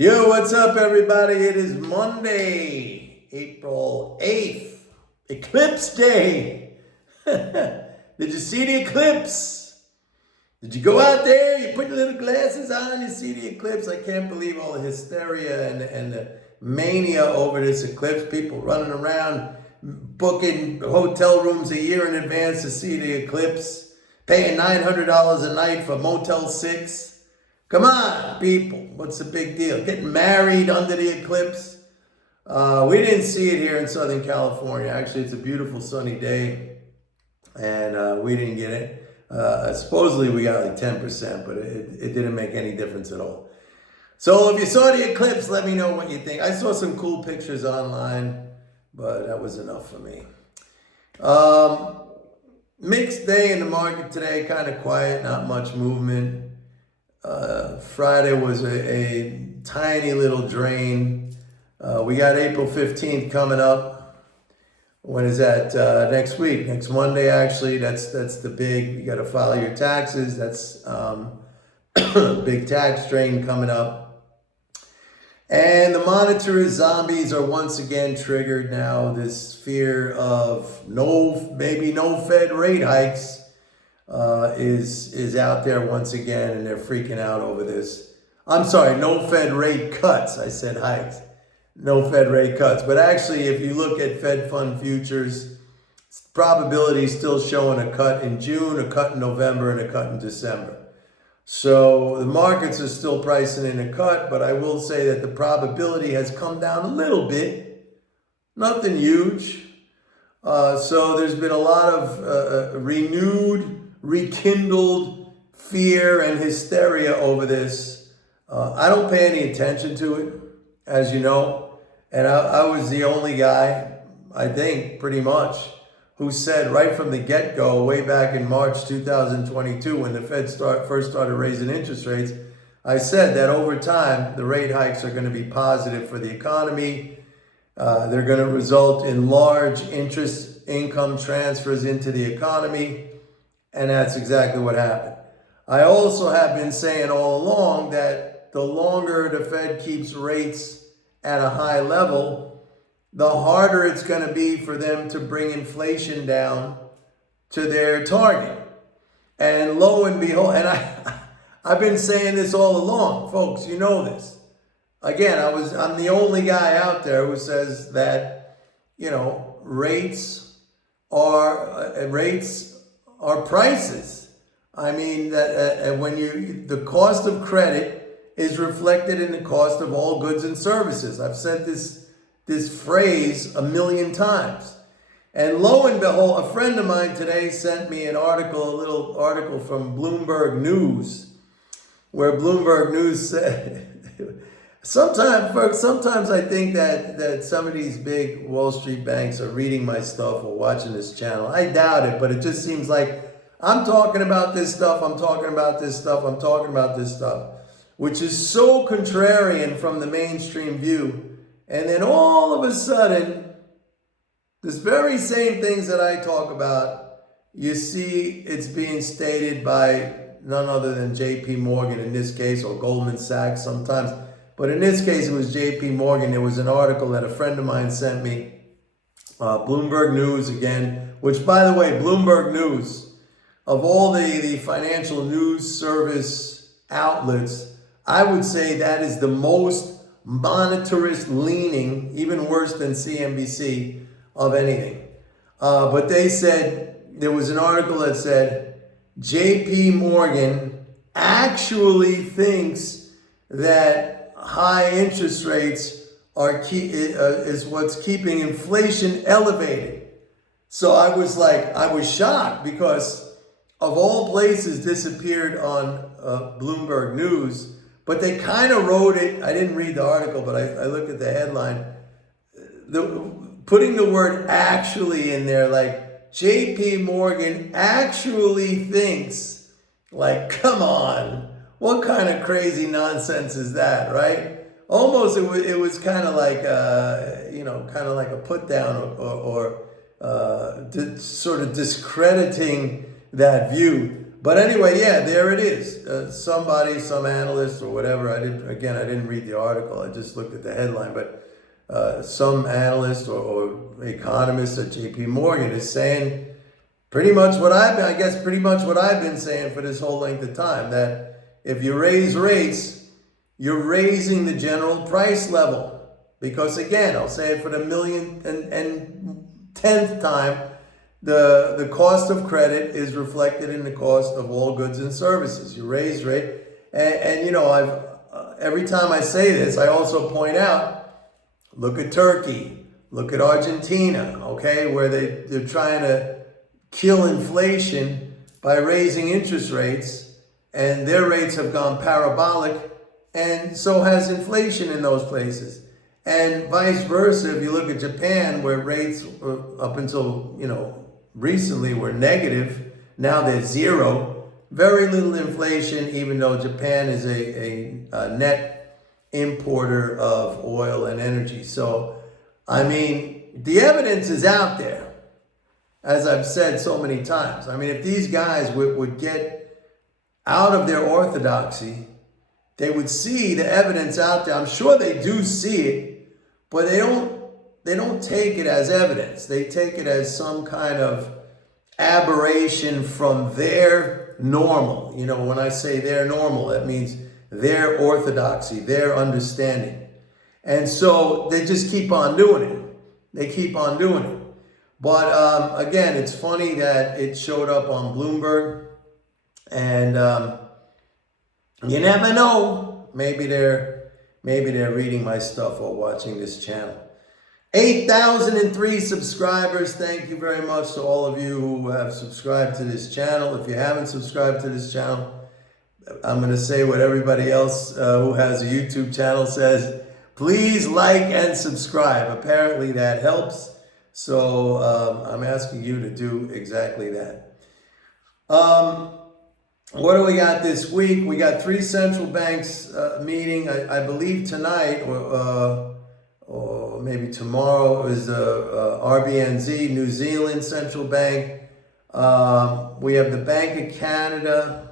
Yo, what's up, everybody? It is Monday, April 8th, Eclipse Day. Did you see the eclipse? Did you go out there? You put your little glasses on, you see the eclipse? I can't believe all the hysteria and the mania over this eclipse. People running around, booking hotel rooms a year in advance to see the eclipse, paying $900 a night for Motel 6. Come on, people. What's the big deal? Getting married under the eclipse? We didn't see it here in Southern California. Actually, it's a beautiful sunny day, and we didn't get it. Supposedly, we got like 10%, but it didn't make any difference at all. So if you saw the eclipse, let me know what you think. I saw some cool pictures online, but that was enough for me. Mixed day in the market today, kind of quiet, not much movement. Friday was a tiny little drain. We got April 15th coming up. When is that? Next week, next Monday, actually. That's the big, you got to file your taxes. That's big tax drain coming up. And the monetarist zombies are once again triggered now. This fear of maybe no Fed rate hikes is out there once again, and they're freaking out over this. I'm sorry, no Fed rate cuts. I said hikes. No Fed rate cuts. But actually, if you look at Fed fund futures, probability is still showing a cut in June, a cut in November, and a cut in December. So the markets are still pricing in a cut, but I will say that the probability has come down a little bit. Nothing huge. So there's been a lot of rekindled fear and hysteria over this. I don't pay any attention to it, as you know. And I was the only guy, I think, pretty much, who said right from the get-go, way back in March 2022, when the Fed first started raising interest rates, I said that over time, the rate hikes are going to be positive for the economy. They're going to result in large interest income transfers into the economy. And that's exactly what happened. I also have been saying all along that the longer the Fed keeps rates at a high level, the harder it's going to be for them to bring inflation down to their target. And lo and behold, and I've been saying this all along, folks, you know this. Again, I'm the only guy out there who says that, rates are prices. I mean that when the cost of credit is reflected in the cost of all goods and services. I've said this phrase a million times. And lo and behold, a friend of mine today sent me a little article from Bloomberg News, where Bloomberg News said, sometimes I think that some of these big Wall Street banks are reading my stuff or watching this channel. I doubt it, but it just seems like I'm talking about this stuff, I'm talking about this stuff, I'm talking about this stuff, which is so contrarian from the mainstream view. And then all of a sudden, this very same things that I talk about, you see it's being stated by none other than J.P. Morgan in this case, or Goldman Sachs sometimes. But in this case, it was J.P. Morgan. There was an article that a friend of mine sent me, Bloomberg News again, which, by the way, Bloomberg News, of all the financial news service outlets, I would say that is the most monetarist leaning, even worse than CNBC, of anything. But they said, there was an article that said, J.P. Morgan actually thinks that high interest rates is what's keeping inflation elevated. So I was shocked, because of all places this appeared on Bloomberg News, but they kind of wrote it. I didn't read the article, but I looked at the headline. Putting the word actually in there, like J.P. Morgan actually thinks, like, come on. What kind of crazy nonsense is that, right? Almost it was kind of like kind of like a put down or sort of discrediting that view. But anyway, yeah, there it is. Somebody, some analyst or whatever. I didn't read the article. I just looked at the headline. But some analyst or economist at J.P. Morgan is saying pretty much what I've been saying for this whole length of time, that if you raise rates, you're raising the general price level. Because again, I'll say it for the millionth and 10th time, the cost of credit is reflected in the cost of all goods and services. You raise rate, and you know, every time I say this, I also point out, look at Turkey, look at Argentina, okay, where they're trying to kill inflation by raising interest rates, and their rates have gone parabolic, and so has inflation in those places. And vice versa, if you look at Japan, where rates up until, you know, recently were negative, now they're zero. Very little inflation, even though Japan is a net importer of oil and energy. So, I mean, the evidence is out there, as I've said so many times. I mean, if these guys would get out of their orthodoxy, they would see the evidence out there. I'm sure they do see it, but they don't take it as evidence. They take it as some kind of aberration from their normal. You know, when I say their normal, that means their orthodoxy, their understanding. And so they just keep on doing it. They keep on doing it. But again, it's funny that it showed up on Bloomberg. And you never know. Maybe they're reading my stuff or watching this channel. 8,003 subscribers. Thank you very much to all of you who have subscribed to this channel. If you haven't subscribed to this channel, I'm going to say what everybody else who has a YouTube channel says. Please like and subscribe. Apparently that helps. So I'm asking you to do exactly that. What do we got this week? We got 3 central banks meeting. I believe tonight or maybe tomorrow is the RBNZ, New Zealand Central Bank. We have the Bank of Canada,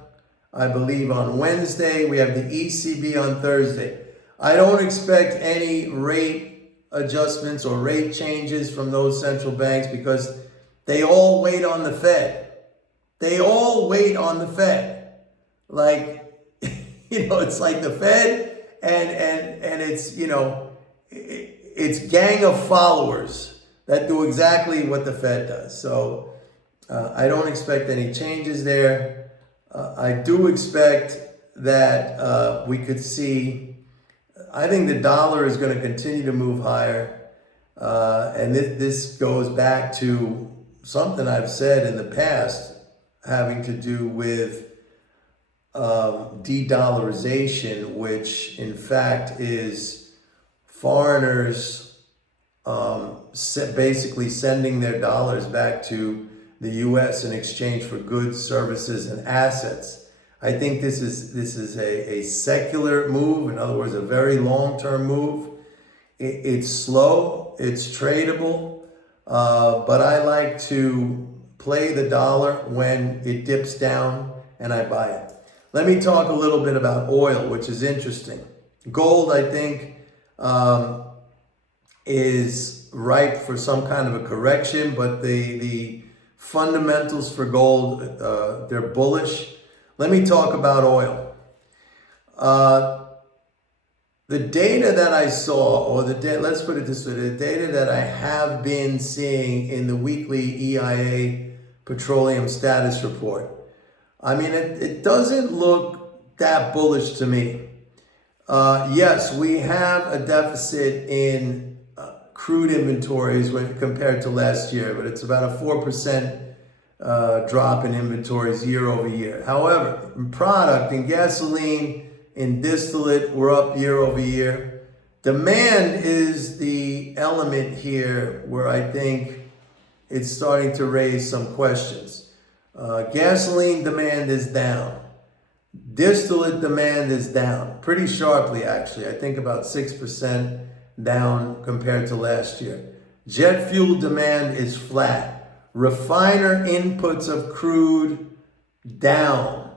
I believe, on Wednesday. We have the ECB on Thursday. I don't expect any rate adjustments or rate changes from those central banks because they all wait on the Fed. They all wait on the Fed. Like, you know, it's like the Fed and it's, you know, it's gang of followers that do exactly what the Fed does. So I don't expect any changes there. I do expect that we could see, I think the dollar is going to continue to move higher. And this goes back to something I've said in the past having to do with de-dollarization, which in fact is foreigners basically sending their dollars back to the U.S. in exchange for goods, services, and assets. I think this is a secular move. In other words, a very long-term move. It's slow, it's tradable, but I like to play the dollar when it dips down and I buy it. Let me talk a little bit about oil, which is interesting. Gold, I think, is ripe for some kind of a correction, but the fundamentals for gold, they're bullish. Let me talk about oil. The data that I saw, let's put it this way, the data that I have been seeing in the weekly EIA Petroleum Status Report, I mean, it doesn't look that bullish to me. Yes, we have a deficit in crude inventories when compared to last year, but it's about a 4% drop in inventories year over year. However, in product, in gasoline, in distillate, we're up year over year. Demand is the element here where I think it's starting to raise some questions. Gasoline demand is down. Distillate demand is down pretty sharply, actually. I think about 6% down compared to last year. Jet fuel demand is flat. Refiner inputs of crude down.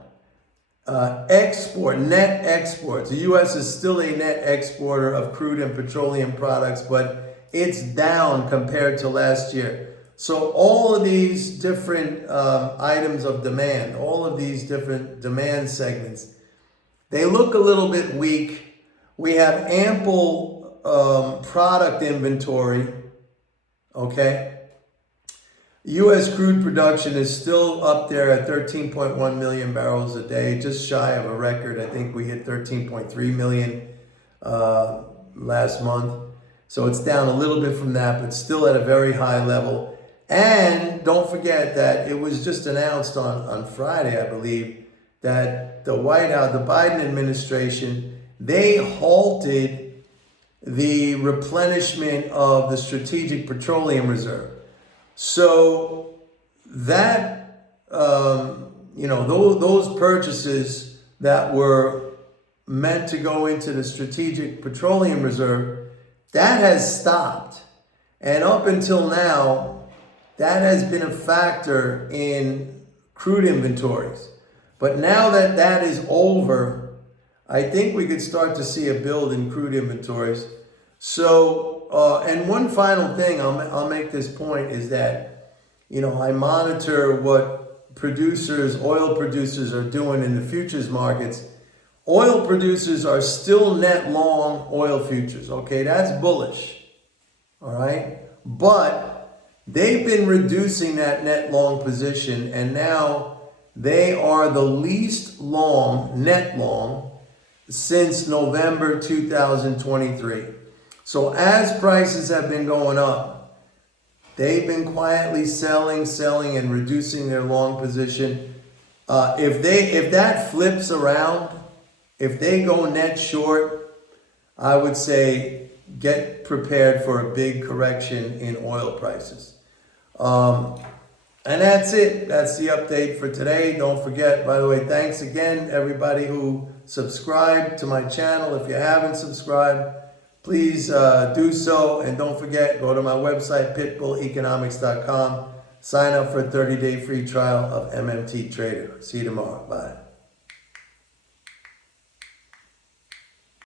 Net exports. The U.S. is still a net exporter of crude and petroleum products, but it's down compared to last year. So all of these different items of demand, all of these different demand segments, they look a little bit weak. We have ample product inventory, okay? U.S. crude production is still up there at 13.1 million barrels a day, just shy of a record. I think we hit 13.3 million last month. So it's down a little bit from that, but still at a very high level. And don't forget that it was just announced on Friday, I believe, that the White House, the Biden administration, they halted the replenishment of the Strategic Petroleum Reserve. So that, those purchases that were meant to go into the Strategic Petroleum Reserve, that has stopped. And up until now, that has been a factor in crude inventories. But now that that is over, I think we could start to see a build in crude inventories. So, and one final thing, I'll make this point, is that, I monitor what oil producers are doing in the futures markets. Oil producers are still net long oil futures, okay? That's bullish, all right? But they've been reducing that net long position, and now they are the least long, net long, since November 2023. So as prices have been going up, they've been quietly selling, and reducing their long position. If that flips around, if they go net short, I would say get prepared for a big correction in oil prices. And that's it. That's the update for today. Don't forget, by the way, thanks again, everybody who subscribed to my channel. If you haven't subscribed, please do so. And don't forget, go to my website, pitbulleconomics.com. Sign up for a 30-day free trial of MMT Trader. See you tomorrow. Bye.